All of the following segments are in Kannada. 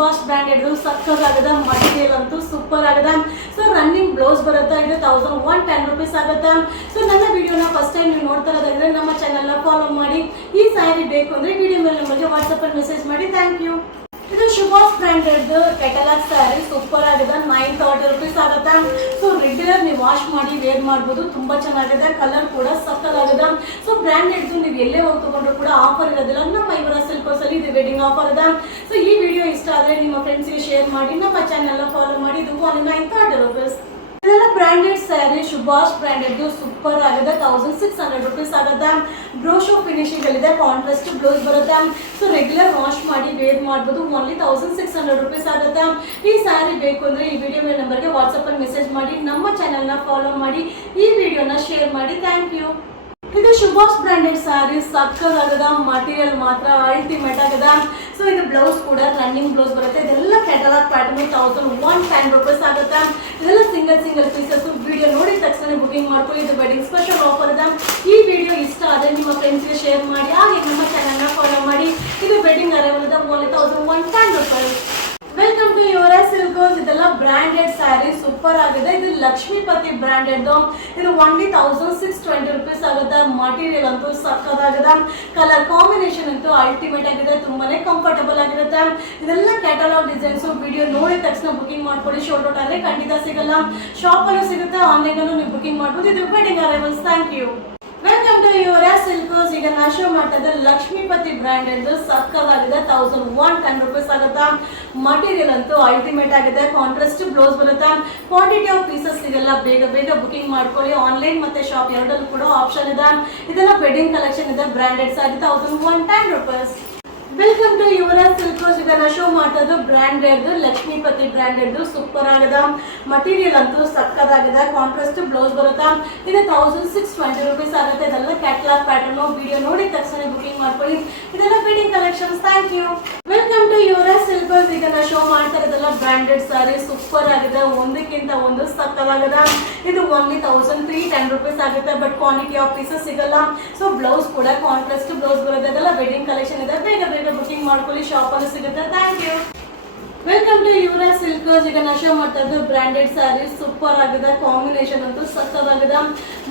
ಸುಭಾಷ್ ಬ್ರ್ಯಾಂಡೆಡ್ ಸಕ್ಕತ್ತಾಗಿದೆ. ಮಟೀರಿಯಲ್ ಅಂತೂ ಸೂಪರ್ ಆಗಿದೆ. ಸೊ ರನ್ನಿಂಗ್ ಬ್ಲೌಸ್ ಬರುತ್ತೆ. ಇದು 1110 rupees ಆಗುತ್ತೆ. ಸೊ ನನ್ನ ವಿಡಿಯೋನ ಫಸ್ಟ್ ಟೈಮ್ ನೀವು ನೋಡ್ತಾ ಇರೋದಾದ್ರೆ ನಮ್ಮ ಚಾನಲ್ನ ಫಾಲೋ ಮಾಡಿ. ಈ ಸ್ಯಾರಿ ಬೇಕು ಅಂದ್ರೆ ವಿಡಿಯೋ ಮೇಲೆ ನಮಗೆ ವಾಟ್ಸಪ್ ಅಲ್ಲಿ ಮೆಸೇಜ್ ಮಾಡಿ. Thank you. ಇದು Subhash branded catalogue sari super ಆಗಿದೆ. 930 rupees ಆಗುತ್ತೆ. ಸೊ ರೆಗ್ಯುಲರ್ ನೀವು ವಾಶ್ ಮಾಡಿ ವೇರ್ ಮಾಡ್ಬೋದು. ತುಂಬಾ ಚೆನ್ನಾಗಿದೆ. ಕಲರ್ ಕೂಡ ಸಕ್ಕತ್ತಾಗಿದೆ. ಸೊ ಬ್ರ್ಯಾಂಡೆಡ್ ನೀವು ಎಲ್ಲೇ ಹೋಗಿ ತಗೊಂಡ್ರು ಕೂಡ ಆಫರ್ ಇರೋದಿಲ್ಲ. ನಮ್ಮ ಇವರ ಸಿಲ್ಕೋಸ್ ಅಲ್ಲಿ ಇದು ವೆಡ್ಡಿಂಗ್ ಆಫರ್ ಇದೆ. ಸೊ ಈ ವಿಡಿಯೋ ಇಷ್ಟ ಆದ್ರೆ ನಿಮ್ಮ ಫ್ರೆಂಡ್ಸ್ಗೆ ಶೇರ್ ಮಾಡಿ. ನಮ್ಮ ಚಾನೆಲ್ನ ಫಾಲೋ ಮಾಡಿ. ಇದು 930 rupees. ಇದೆಲ್ಲ branded sari Subhash branded super ಆಗಿದೆ. 1600 rupees ಆಗುತ್ತೆ. ಬ್ರೋಶೋ ಫಿನಿಶಿಂಗ್ ಅಲ್ಲಿದೆ. ಕಾಂಟ್ರಾಸ್ಟ್ ಬ್ಲೌಸ್ ಬರುತ್ತೆ. ಸೊ ರೆಗ್ಯುಲರ್ ವಾಶ್ ಮಾಡಿ ವೇರ್ ಮಾಡ್ಬೋದು. ಓನ್ಲಿ 1600 rupees ಆಗುತ್ತೆ. ಈ ಸ್ಯಾರಿ ಬೇಕು ಅಂದ್ರೆ ಈ ವಿಡಿಯೋ ಮೇಲೆ ನಂಬರ್ಗೆ ವಾಟ್ಸಪ್ ಅಲ್ಲಿ ಮೆಸೇಜ್ ಮಾಡಿ. ನಮ್ಮ ಚಾನೆಲ್ನ ಫಾಲೋ ಮಾಡಿ. ಈ ವಿಡಿಯೋನ ಶೇರ್ ಮಾಡಿ. Thank you. ಇದು ಸುಭಾಷ್ ಬ್ರ್ಯಾಂಡೆಡ್ ಸ್ಯಾರಿ ಸಕ್ಕತ್ತಾಗಿದೆ. ಮಟೀರಿಯಲ್ ಮಾತ್ರ ಅಲ್ಟಿಮೇಟ್ ಆಗಿದೆ. ಸೊ ಇದು ಬ್ಲೌಸ್ ಕೂಡ ರನ್ನಿಂಗ್ ಬ್ಲೌಸ್ ಬರುತ್ತೆ. ಇದೆಲ್ಲ ಕೆಟಲಾಗ್ ಪ್ಯಾಟರ್ನ್ 1110 rupees ಆಗುತ್ತೆ. ಇದೆಲ್ಲ ಸಿಂಗಲ್ ಪೀಸಸ್. ವಿಡಿಯೋ ನೋಡಿದ ತಕ್ಷಣ ಬುಕಿಂಗ್ ಮಾಡ್ಕೊಳ್ಳಿ. ಇದು ವೆಡ್ಡಿಂಗ್ ಸ್ಪೆಷಲ್ ಆಫರ್ ಇದೆ. ಈ ವಿಡಿಯೋ ಇಷ್ಟ ಆದರೆ ನಿಮ್ಮ ಫ್ರೆಂಡ್ಸ್ಗೆ ಶೇರ್ ಮಾಡಿ. ಹಾಗೆ ನಮ್ಮ ಚಾನಲ್ನ ಫಾಲೋ ಮಾಡಿ. ಇದು ವೆಡ್ಡಿಂಗ್ ಅರೈವಲ್ ಇದೆ. 1110 rupees. Welcome to ಯುವರ ಸಿಲ್ಕೋಸ್. ಇದೆಲ್ಲ ಬ್ರ್ಯಾಂಡೆಡ್ ಸ್ಯಾರಿ ಸೂಪರ್ ಆಗಿದೆ. ಇದು ಲಕ್ಷ್ಮೀಪತಿ ಬ್ರ್ಯಾಂಡೆಡ್. ಇದು ಓನ್ಲಿ 1620 rupees ಆಗುತ್ತೆ. ಮಟೀರಿಯಲ್ ಅಂತೂ ಸಕ್ಕತ್ತಾಗಿದೆ. ಕಲರ್ ಕಾಂಬಿನೇಷನ್ ಅಂತೂ ಅಲ್ಟಿಮೇಟ್ ಆಗಿದೆ. ತುಂಬಾನೇ ಕಂಫರ್ಟಬಲ್ ಆಗಿರುತ್ತೆ. ಇದೆಲ್ಲ ಕ್ಯಾಟಲಾಗ್ ಡಿಸೈನ್ಸ್. ವಿಡಿಯೋ ನೋಡಿದ ತಕ್ಷಣ ಬುಕಿಂಗ್ ಮಾಡ್ಕೊಳ್ಳಿ. ಶೋರ್ಟ್ ಔಟ್ ಆದ್ರೆ ಖಂಡಿತ ಸಿಗಲ್ಲ. ಶಾಪ್ ಅಲ್ಲೂ ಸಿಗುತ್ತೆ, ಆನ್ಲೈನ್ ಅಲ್ಲೂ ನೀವು ಬುಕಿಂಗ್ ಮಾಡ್ಬೋದು. ಇದು wedding arrivals. Thank you. Welcome to ಯುವರ Silkos. ಈಗ ನಾ ಶೋ ಮಾಡ್ತಾ ಇದ್ದೆ ಲಕ್ಷ್ಮೀಪತಿ ಬ್ರ್ಯಾಂಡೆಡ್ ಸಕ್ಕತ್ತಾಗಿದೆ. 1110 rupees ಆಗುತ್ತೆ. ಮಟೀರಿಯಲ್ ಅಂತೂ ಅಲ್ಟಿಮೇಟ್ ಆಗಿದೆ. ಕಾಂಟ್ರಾಸ್ಟ್ ಬ್ಲೌಸ್ ಬರುತ್ತೆ. ಕ್ವಾಂಟಿಟಿ ಆಫ್ ಪೀಸಸ್ ಸಿಗಲ್ಲ. ಬೇಗ ಬುಕಿಂಗ್ ಮಾಡ್ಕೊಳ್ಳಿ. ಆನ್ಲೈನ್ ಮತ್ತೆ ಶಾಪ್ ಎರಡಲ್ಲೂ ಕೂಡ ಆಪ್ಷನ್ ಇದೆ. ಇದೆಲ್ಲ ವೆಡ್ಡಿಂಗ್ ಕಲೆಕ್ಷನ್ ಇದೆ. Branded sari 1110 rupees. Welcome to ಯುವರ Silkos. ಈಗ ನಾ ಶೋ ಮಾಡ್ತಾ ಬ್ರ್ಯಾಂಡೆಡ್ ಲಕ್ಷ್ಮೀಪತಿ ಬ್ರ್ಯಾಂಡೆಡ್ ಸೂಪರ್ ಆಗಿದೆ. ಮಟೀರಿಯಲ್ ಅಂತೂ ಸಕ್ಕತ್ತಾಗಿದೆ. ಕಾಂಟ್ರಾಸ್ಟ್ ಬ್ಲೌಸ್ ಬರುತ್ತೆ. ಇದು 1620 rupees ಆಗುತ್ತೆ. ಇದೆಲ್ಲ ಕ್ಯಾಟಲಾಗ್ ಪ್ಯಾಟರ್ನ್. ವಿಡಿಯೋ ನೋಡಿದ ತಕ್ಷಣ ಬುಕಿಂಗ್ ಮಾಡ್ಕೊಳ್ಳಿ. ಇದೆಲ್ಲ wedding collections. Thank you. Welcome to ಯುವರ Silkos. ಈಗ ನಾ ಶೋ ಮಾಡ್ತಾ ಇರೋದೆಲ್ಲ ಬ್ರ್ಯಾಂಡೆಡ್ ಸಾರಿ ಸೂಪರ್ ಆಗಿದೆ. ಒಂದಕ್ಕಿಂತ ಒಂದು ಸಕ್ಕತ್ತಾಗಿದೆ. ಇದು ಓನ್ಲಿ 1310 rupees ಆಗುತ್ತೆ. ಬಟ್ ಕ್ವಾಂಟಿಟಿ ಆಫ್ ಪೀಸಸ್ ಸಿಗಲ್ಲ. ಸೊ ಬ್ಲೌಸ್ ಕೂಡ ಕಾಂಟ್ರಾಸ್ಟ್ ಬ್ಲೌಸ್ ಬರುತ್ತೆ. ಇದೆಲ್ಲ ವೆಡ್ಡಿಂಗ್ ಕಲೆಕ್ಷನ್ ಇದೆ. ಬೇಗ ಬುಕಿಂಗ್ ಮಾಡ್ಕೊಳ್ಳಿ. ಶಾಪ್ ಅಲ್ಲಿ ಸಿಗುತ್ತೆ. Thank you. Welcome to ಯುವರ Silkos. ಈಗ ನಾ ಶೋ ಮಾಡ್ತಾ ಇದ್ದು ಬ್ರ್ಯಾಂಡೆಡ್ ಸ್ಯಾರಿ ಸೂಪರ್ ಆಗಿದೆ. ಕಾಂಬಿನೇಷನ್ ಅಂತೂ ಸಕ್ಕತ್ತಾಗಿದೆ.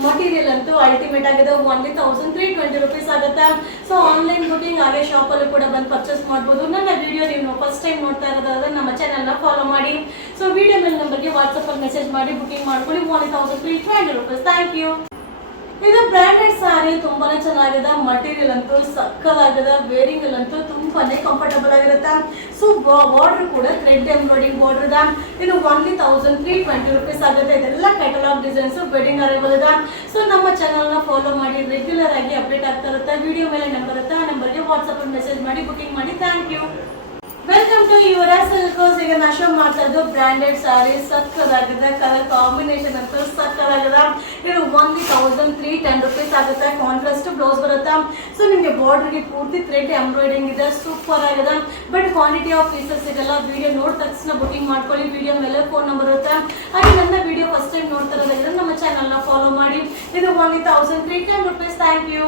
ಮಟೀರಿಯಲ್ ಅಂತೂ ಅಲ್ಟಿಮೇಟ್ ಆಗಿದೆ. ಓನ್ಲಿ 1320 rupees ಆಗುತ್ತೆ. ಸೊ ಆನ್ಲೈನ್ ಬುಕಿಂಗ್ ಹಾಗೆ ಶಾಪ್ ಅಲ್ಲೂ ಕೂಡ ಬಂದು ಪರ್ಚೇಸ್ ಮಾಡ್ಬೋದು. ನನ್ನ ವಿಡಿಯೋ ನೀವು ಫಸ್ಟ್ ಟೈಮ್ ನೋಡ್ತಾ ಇರೋದಾದ್ರೆ ನಮ್ಮ ಚಾನಲ್ನ ಫಾಲೋ ಮಾಡಿ. ಸೊ ವಿಡಿಯೋ ಮೇಲೆ ನಂಬರ್ಗೆ ವಾಟ್ಸಪ್ ಅಲ್ಲಿ ಮೆಸೇಜ್ ಮಾಡಿ ಬುಕಿಂಗ್ ಮಾಡ್ಕೊಳ್ಳಿ. Only 1320 rupees. Thank you. ಇದು ಬ್ರ್ಯಾಂಡೆಡ್ ಸ್ಯಾರಿ ತುಂಬಾನೇ ಚೆನ್ನಾಗಿದೆ. ಮಟೀರಿಯಲ್ ಅಂತೂ ಸಕ್ಕತ್ತಾಗಿದೆ. ವೇರಿಂಗ್ ಅಂತೂ ತುಂಬಾನೇ ಕಂಫರ್ಟಬಲ್ ಆಗಿರುತ್ತೆ. ಸೊ ಬಾರ್ಡರ್ ಕೂಡ ಥ್ರೆಡ್ ಎಂಬ್ರಾಯ್ಡಿಂಗ್ ಬಾರ್ಡರ್ ಇದೆ. ಇದು ಓನ್ಲಿ 1320 rupees ಆಗುತ್ತೆ. ಇದೆಲ್ಲ ಕ್ಯಾಟಲಾಗ್ ಡಿಸೈನ್ಸ್. ವೆಡ್ಡಿಂಗ್ ಅರೈವಲ್ ಇದೆ. ಸೊ ನಮ್ಮ ಚಾನಲ್ನ ಫಾಲೋ ಮಾಡಿ. ರೆಗ್ಯುಲರ್ ಆಗಿ ಅಪ್ಡೇಟ್ ಆಗ್ತಾ ಇರುತ್ತೆ. ವಿಡಿಯೋ ಮೇಲೆ ನಂಬರ್ ಇರುತ್ತೆ. ಆ ನಂಬರ್ಗೆ ವಾಟ್ಸಪ್ ಅಲ್ಲಿ ಮೆಸೇಜ್ ಮಾಡಿ ಬುಕಿಂಗ್ ಮಾಡಿ. Thank you. Welcome to ಯುವರ Silkos. ಈಗ ನಾ ಶೋ ಮಾಡ್ತಾ ಇದ್ದು ಬ್ರ್ಯಾಂಡೆಡ್ ಸ್ಯಾರಿ ಸಕ್ಕತ್ತಾಗಿದೆ. ಕಲರ್ ಕಾಂಬಿನೇಷನ್ ಅಂತೂ ಸಕ್ಕತ್ತಾಗಿದೆ. ಇದು ಓನ್ಲಿ 1310 rupees ಆಗುತ್ತೆ. ಕಾಂಟ್ರಾಸ್ಟ್ ಬ್ಲೌಸ್ ಬರುತ್ತೆ. ಸೊ ನಿಮಗೆ ಬಾರ್ಡರ್ಗೆ ಪೂರ್ತಿ ಥ್ರೆಡ್ ಎಂಬ್ರಾಯ್ಡಿಂಗ್ ಇದೆ. ಸೂಪರ್ ಆಗಿದೆ. ಬಟ್ ಕ್ವಾಂಟಿಟಿ ಆಫ್ ಪೀಸಸ್ ಸಿಗಲ್ಲ. ವಿಡಿಯೋ ನೋಡಿದ ತಕ್ಷಣ ಬುಕಿಂಗ್ ಮಾಡ್ಕೊಳ್ಳಿ. ವಿಡಿಯೋ ಮೇಲೆ ಫೋನ್ ನಂಬರ್ ಇರುತ್ತೆ. ಹಾಗೆ ನನ್ನ ವಿಡಿಯೋ ಫಸ್ಟ್ ಟೈಮ್ ನೋಡ್ತಾ ಇರೋದಾದ್ರೆ ನಮ್ಮ ಚಾನಲ್ನ ಫಾಲೋ ಮಾಡಿ. ಇದು only 1310 rupees. Thank you.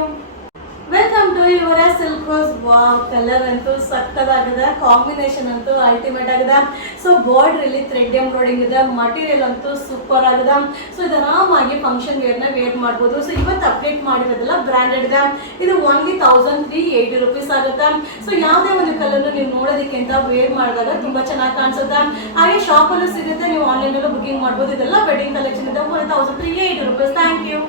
Welcome to ಯುವರ ಸಿಲ್ಕೋಸ್. ವಾವ್, ಕಲರ್ ಅಂತೂ ಸಕ್ಕತ್ತಾಗಿದೆ. ಕಾಂಬಿನೇಷನ್ ಅಂತೂ ಅಲ್ಟಿಮೇಟ್ ಆಗಿದೆ. ಸೊ ಬಾರ್ಡರ್ ಇಲ್ಲಿ ಥ್ರೆಡ್ ಎಂಬ್ರಾಯ್ಡಿಂಗ್ ಇದೆ. ಮಟೀರಿಯಲ್ ಅಂತೂ ಸೂಪರ್ ಆಗಿದೆ. ಸೊ ಇದು ಆರಾಮಾಗಿ ಫಂಕ್ಷನ್ ವೇರ್ನ ವೇರ್ ಮಾಡ್ಬೋದು. ಸೊ ಇವತ್ತು ಅಪ್ಡೇಟ್ ಮಾಡಿರೋದೆಲ್ಲ ಬ್ರ್ಯಾಂಡೆಡ್ ಇದೆ. ಇದು ಓನ್ಲಿ 1380 rupees ಆಗುತ್ತೆ. ಸೊ ಯಾವುದೇ ಒಂದು ಕಲರ್ ನೀವು ನೋಡೋದಕ್ಕಿಂತ ವೇರ್ ಮಾಡಿದಾಗ ತುಂಬಾ ಚೆನ್ನಾಗಿ ಕಾಣಿಸುತ್ತೆ. ಹಾಗೆ ಶಾಪ್ ಅಲ್ಲೂ ಸಿಗುತ್ತೆ. ನೀವು ಆನ್ಲೈನ್ ಅಲ್ಲೂ ಬುಕಿಂಗ್ ಮಾಡ್ಬೋದು. ಇದೆಲ್ಲ ವೆಡ್ಡಿಂಗ್ ಕಲೆಕ್ಷನ್ ಇದೆ. 1380 rupees. Thank you.